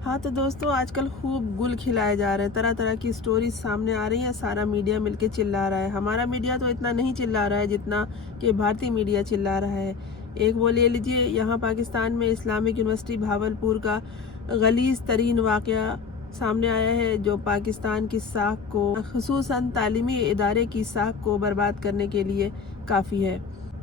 हाँ तो दोस्तों, आजकल खूब गुल खिलाए जा रहे हैं, तरह तरह की स्टोरीज सामने आ रही हैं। सारा मीडिया मिलके चिल्ला रहा है। हमारा मीडिया तो इतना नहीं चिल्ला रहा है जितना कि भारतीय मीडिया चिल्ला रहा है। एक वो ले लीजिए, यहाँ पाकिस्तान में इस्लामिक यूनिवर्सिटी भावलपुर का गलीज़ तरीन वाक़या सामने आया है, जो पाकिस्तान की साख को, खुसूसन तालीमी इदारे की साख को बर्बाद करने के लिए काफ़ी है।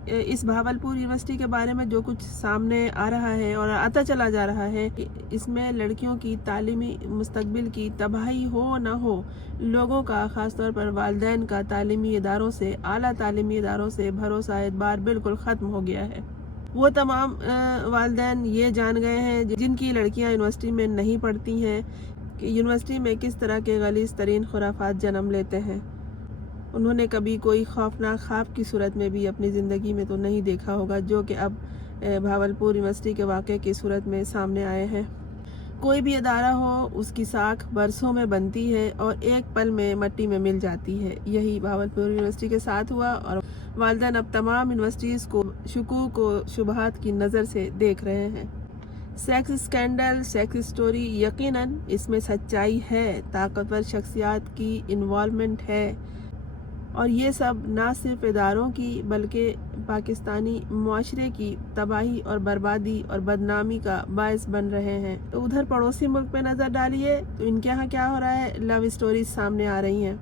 इस भावलपुर यूनिवर्सिटी के बारे में जो कुछ सामने आ रहा है और आता चला जा रहा है, इसमें लड़कियों की तालीमी मुस्तकबिल की तबाही हो न हो, लोगों का ख़ासतौर पर वालिदैन का तालीमी इदारों से, आला तालीमी इदारों से भरोसा एतबार बिल्कुल ख़त्म हो गया है। वो तमाम वालिदैन ये जान गए हैं जिनकी लड़कियां यूनिवर्सिटी में नहीं पढ़ती हैं कि यूनिवर्सिटी में किस तरह के गलीज़ तरीन खुराफात जन्म लेते हैं। उन्होंने कभी कोई खौफनाक ख्वाब की सूरत में भी अपनी ज़िंदगी में तो नहीं देखा होगा, जो कि अब भावलपुर यूनिवर्सिटी के वाक़े की सूरत में सामने आए हैं। कोई भी अदारा हो, उसकी साख बरसों में बनती है और एक पल में मिट्टी में मिल जाती है। यही भावलपुर यूनिवर्सिटी के साथ हुआ और वालिदैन अब तमाम यूनिवर्सिटीज़ को शुकूक व शुबहात की नज़र से देख रहे हैं। सेक्स स्कैंडल, सेक्स स्टोरी, यकीनन इसमें सच्चाई है, ताकतवर शख्सियात की इन्वॉल्वमेंट है और ये सब ना सिर्फ इदारों की बल्कि पाकिस्तानी मुआशरे की तबाही और बर्बादी और बदनामी का बायस बन रहे हैं। तो उधर पड़ोसी मुल्क पे नज़र डालिए तो इनके यहाँ क्या हो रहा है, लव स्टोरीज सामने आ रही हैं।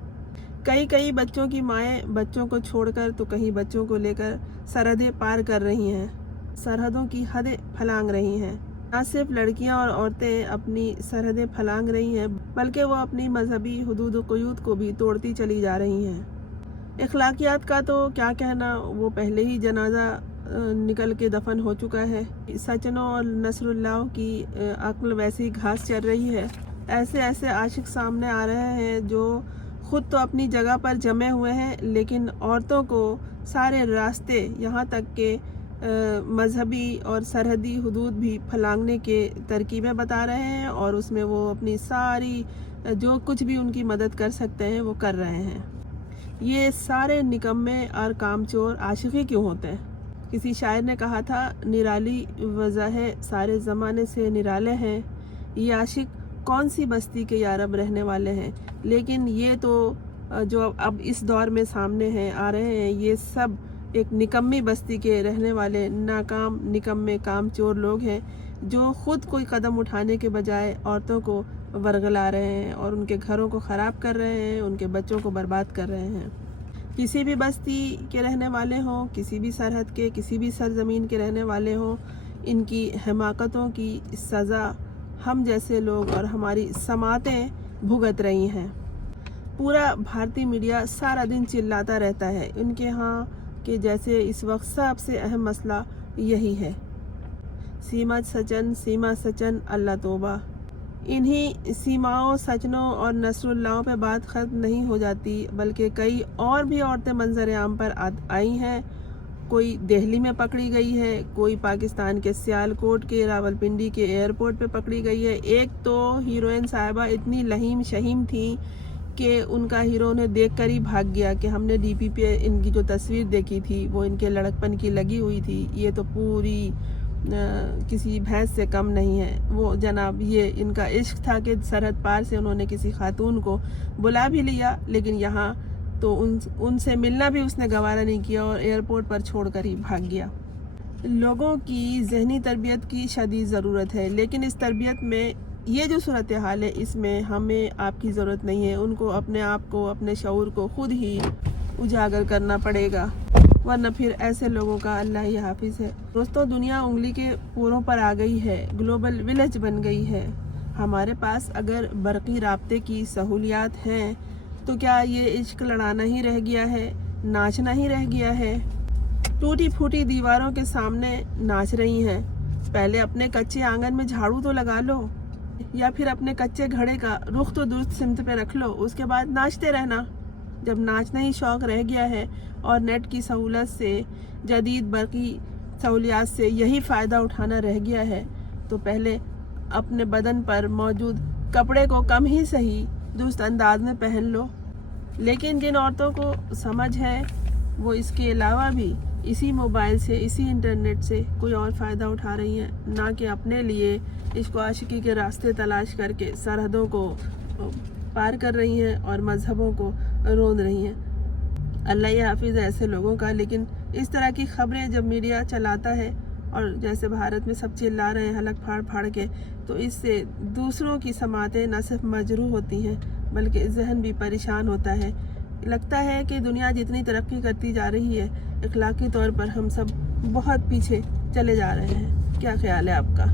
कई बच्चों की माएँ बच्चों को छोड़कर तो कहीं बच्चों को लेकर सरहदें पार कर रही हैं, सरहदों की हदें फलांग रही हैं। न सिर्फ लड़कियां और औरतें अपनी सरहदें फलांग रही हैं, बल्कि वो अपनी मजहबी हुदूद व क़ुयूद को भी तोड़ती चली जा रही हैं। इखलाकियात का तो क्या कहना, वो पहले ही जनाजा निकल के दफन हो चुका है। सचनों और नसरुल्लाह की अक्ल वैसी घास चल रही है। ऐसे ऐसे आशिक सामने आ रहे हैं जो ख़ुद तो अपनी जगह पर जमे हुए हैं, लेकिन औरतों को सारे रास्ते, यहाँ तक के मजहबी और सरहदी हुदूद भी फलांगने के तरकीबें बता रहे हैं और उसमें वो अपनी सारी जो कुछ भी उनकी मदद कर सकते हैं वो कर रहे हैं। ये सारे निकम्मे और कामचोर आशिकी क्यों होते हैं? किसी शायर ने कहा था, निराली वजह है सारे ज़माने से निराले हैं, ये आशिक कौन सी बस्ती के यारब रहने वाले हैं। लेकिन ये तो जो अब इस दौर में सामने हैं आ रहे हैं, ये सब एक निकम्मी बस्ती के रहने वाले नाकाम निकम्मे कामचोर लोग हैं, जो ख़ुद कोई कदम उठाने के बजाय औरतों को वरगला रहे हैं और उनके घरों को ख़राब कर रहे हैं, उनके बच्चों को बर्बाद कर रहे हैं। किसी भी बस्ती के रहने वाले हों, किसी भी सरहद के, किसी भी सरजमीन के रहने वाले हों, इनकी हमाकतों की सज़ा हम जैसे लोग और हमारी समातें भुगत रही हैं। पूरा भारतीय मीडिया सारा दिन चिल्लाता रहता है इनके यहाँ कि जैसे इस वक्त सबसे अहम मसला यही है, सीमा सचन अल्लाह तोबा। इन्हीं सीमाओं, सचनों और नसरुल्लाहों पे बात ख़त्म नहीं हो जाती, बल्कि कई और भी औरतें मंजर आम पर आई हैं। कोई दिल्ली में पकड़ी गई है, कोई पाकिस्तान के सियालकोट के रावलपिंडी के एयरपोर्ट पे पकड़ी गई है। एक तो हीरोइन साहिबा इतनी लहीम शहीम थी कि उनका हीरो उन्हें देखकर ही भाग गया कि हमने डीपी पे इनकी जो तस्वीर देखी थी वो इनके लड़कपन की लगी हुई थी, ये तो पूरी किसी भैंस से कम नहीं है। वो जनाब, ये इनका इश्क था कि सरहद पार से उन्होंने किसी खातून को बुला भी लिया, लेकिन यहाँ तो उनसे मिलना भी उसने गवारा नहीं किया और एयरपोर्ट पर छोड़कर ही भाग गया। लोगों की जहनी तरबियत की शदीद ज़रूरत है, लेकिन इस तरबियत में ये जो सूरत हाल है, इसमें हमें आपकी ज़रूरत नहीं है। उनको अपने आप को, अपने शऊर को खुद ही उजागर करना पड़ेगा, वरना फिर ऐसे लोगों का अल्लाह ही हाफिज़ है। दोस्तों, दुनिया उंगली के पोरों पर आ गई है, ग्लोबल विलेज बन गई है। हमारे पास अगर बरक़ी राब्ते की सहूलियात हैं तो क्या ये इश्क लड़ाना ही रह गया है, नाचना ही रह गया है? टूटी फूटी दीवारों के सामने नाच रही हैं। पहले अपने कच्चे आंगन में झाड़ू तो लगा लो, या फिर अपने कच्चे घड़े का रुख तो दुरुस्त सिमत पे रख लो, उसके बाद नाचते रहना। जब नाचना ही शौक़ रह गया है और नेट की सहूलत से, जदीद बरक़ी सहूलियात से यही फ़ायदा उठाना रह गया है, तो पहले अपने बदन पर मौजूद कपड़े को कम ही सही दुरुस्त अंदाज में पहन लो। लेकिन जिन औरतों को समझ है, वो इसके अलावा भी इसी मोबाइल से, इसी इंटरनेट से कोई और फ़ायदा उठा रही हैं, ना कि अपने लिए عشق و عاشقی کے راستے تلاش کر کے سرحدوں کو پار کر رہی ہیں اور مذہبوں کو روند رہی ہیں۔ اللہ یہ حافظ ہے ایسے لوگوں کا، لیکن اس طرح کی خبریں جب میڈیا چلاتا ہے اور جیسے بھارت میں سب چلا رہے ہیں حلق پھاڑ پھاڑ کے، تو اس سے دوسروں کی سماعتیں نہ صرف مجروح ہوتی ہیں بلکہ ذہن بھی پریشان ہوتا ہے۔ لگتا ہے کہ دنیا جتنی ترقی کرتی جا رہی ہے، اخلاقی طور پر ہم سب بہت پیچھے چلے جا رہے ہیں۔ کیا خیال ہے آپ کا؟